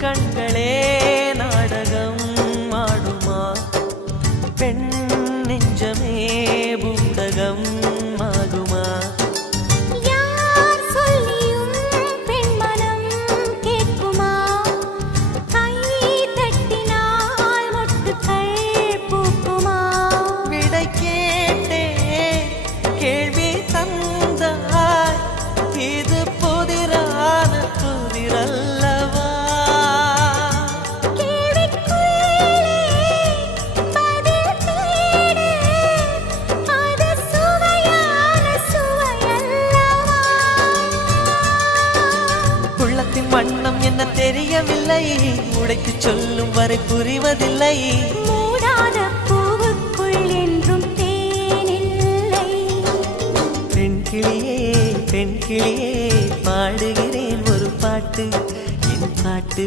கண்களே நாடகம் ஆடுமா பெண் நெஞ்சமே பூடகம் ஆகுமா யார் சொல்லியும் பெண் மனம் கேட்குமா கை தட்டினால் மொட்டுக்கள் பூக்குமா விடை கேட்டே கேள்வி தந்தாய் இது புதிரான புதிரல்லவா உள்ளத்தின் வண்ணம் என்ன தெரியவில்லை உடைத்து சொல்லும் வரை புரிவதில்லை மூடாத பூவுக்குள் என்றும் தேனில்லை பெண் கிளியே பாடுகிறேன் ஒரு பாட்டு என் பாட்டு